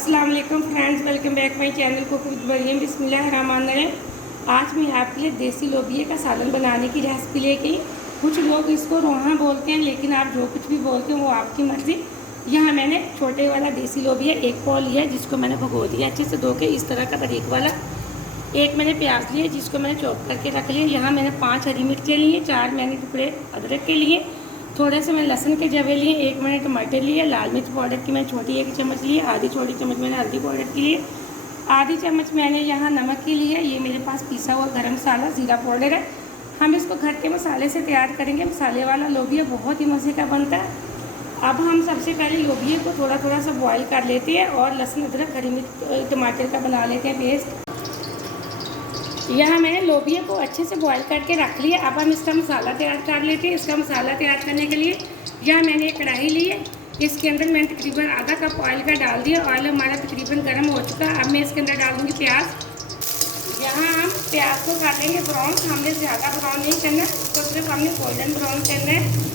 अस्सलाम वालेकुम friends, welcome back my channel cook with Mariam. बिस्मिल्लाहिर्रहमानिर्रहीम। आज मैं आपके लिए देसी लोबिया का सालन बनाने की रेसिपी लेके, कुछ लोग इसको रोहा बोलते हैं, लेकिन आप जो कुछ भी बोलते हो वो आपकी मर्ज़ी। यहाँ मैंने छोटे वाला देसी लोबिया 1 पाव लिया, जिसको मैंने भगो दिया अच्छे से धो के, इस तरह का बारीक वाला। एक मैंने प्याज लिए, जिसको मैंने चॉप करके रख लिया। यहाँ मैंने 5 हरी मिर्चें लिए, 4 मैंने टुकड़े अदरक के लिए, थोड़े से मैंने लहसुन के जवे लिए, 1 मैंने टमाटर लिए, लाल मिर्च पाउडर की मैंने छोटी 1 चम्मच लिए, आधी छोटी चम्मच मैंने हल्दी पाउडर की लिए, आधी चम्मच मैंने यहाँ नमक की लिए। ये मेरे पास पिसा हुआ गरम मसाला ज़ीरा पाउडर है। हम इसको घर के मसाले से तैयार करेंगे। मसाले वाला लोबिया बहुत ही मज़े का बनता है। अब हम सबसे पहले लोबिया को थोड़ा थोड़ा सा बॉयल कर लेते हैं और लहसुन अदरक हरी मिर्च टमाटर का बना लेते हैं पेस्ट। यहाँ मैंने लोबिया को अच्छे से बॉईल करके रख लिया। अब हम इसका मसाला तैयार कर लेते हैं। इसका मसाला तैयार करने के लिए यहाँ मैंने एक कढ़ाई ली है। इसके अंदर मैंने तकरीबन आधा कप ऑयल का डाल दिया। ऑयल हमारा तकरीबन गर्म हो चुका है। अब मैं इसके अंदर डाल दूँगी प्याज। यहाँ हम प्याज को कर लेंगे ब्राउन। हमने ज़्यादा ब्राउन नहीं करना, तो सिर्फ हमने गोल्डन ब्राउन करना है।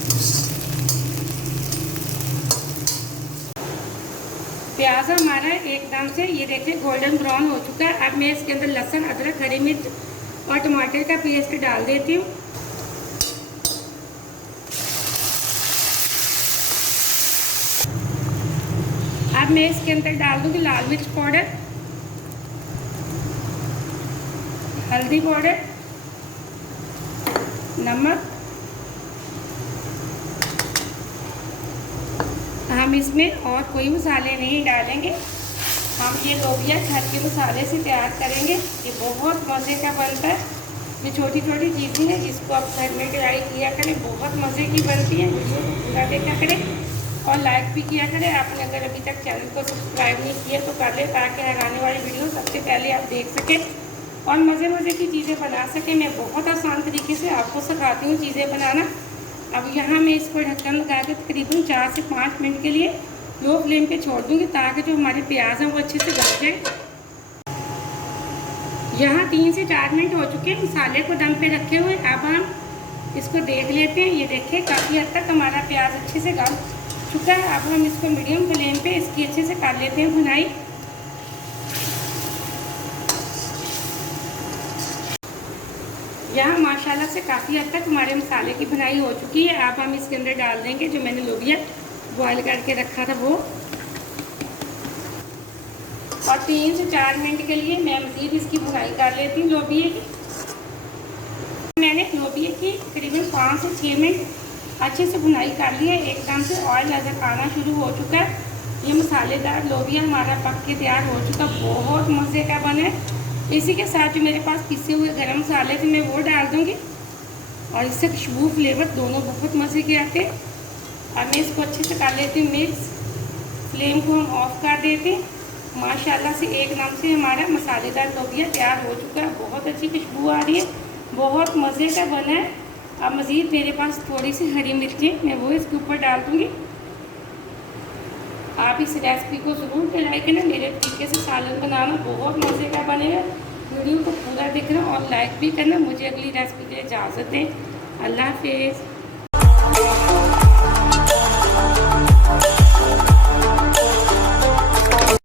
प्याज हमारा एकदम से ये देखिए गोल्डन ब्राउन हो चुका है। अब मैं इसके अंदर लहसुन अदरक हरी मिर्च और टमाटर का पेस्ट डाल देती हूँ। अब मैं इसके अंदर डाल दूँगी लाल मिर्च पाउडर, हल्दी पाउडर, नमक। हम इसमें और कोई मसाले नहीं डालेंगे। हम ये लोबिया घर के मसाले से तैयार करेंगे। ये बहुत मज़े का बनता है। ये छोटी छोटी चीज़ें हैं, इसको आप घर में ट्राई किया करें, बहुत मज़े की बनती है। वीडियो देखा करें और लाइक भी किया करें। आपने अगर अभी तक चैनल को सब्सक्राइब नहीं किया तो कर ले, ताकि हर आने वाली वीडियो सबसे पहले आप देख सकें और मज़े मज़े की चीज़ें बना सकें। मैं बहुत आसान तरीके से आपको सिखाती हूँ चीज़ें बनाना। अब यहाँ मैं इसको ढक्कन लगा के तकरीबन 4 से 5 मिनट के लिए लो फ्लेम पे छोड़ दूँगी, ताकि जो हमारे प्याज हैं वो अच्छे से गल जाए। यहाँ 3 से 4 मिनट हो चुके हैं मसाले को दम पे रखे हुए। अब हम इसको देख लेते हैं। ये देखिए काफ़ी हद तक हमारा प्याज अच्छे से गल चुका है। अब हम इसको मीडियम फ्लेम पे इसकी अच्छे से कर लेते हैं भुनाई। यहाँ माशाल्लाह से काफ़ी हद तक हमारे मसाले की भुनाई हो चुकी है। अब हम इसके अंदर डाल देंगे जो मैंने लोबिया बॉईल करके रखा था वो। और 3 से 4 मिनट के लिए मैं मज़ीद इसकी भुनाई कर लेती हूँ लोबिया की। मैंने लोबिया की तकरीबन 5 से 6 मिनट अच्छे से भुनाई कर ली है। एकदम से ऑयल नज़र आना शुरू हो चुका है। ये मसालेदार लोबिया हमारा पक के तैयार हो चुका, बहुत मज़े का बने। इसी के साथ जो मेरे पास पिसे हुए गरम मसाले थे मैं वो डाल दूँगी, और इससे खुशबू फ्लेवर दोनों बहुत मज़े के आते हैं। अब मैं इसको अच्छे से कर लेती हूँ मिक्स। फ्लेम को हम ऑफ कर देते हैं। माशाल्लाह से एकदम से हमारा मसालेदार लोबिया तैयार हो चुका है। बहुत अच्छी खुशबू आ रही है, बहुत मज़े का बना है। अब मज़ीद मेरे पास थोड़ी सी हरी मिर्चें मैं वो इसके ऊपर डाल दूँगी। आप इस रेसिपी को ज़रूर ट्राई करना। मेरे तरीके से सालन बनाना बहुत मज़े का बनेगा। वीडियो को पूरा देखना और लाइक भी करना। मुझे अगली रेसिपी के लिए इजाज़त दें। अल्लाह हाफिज़।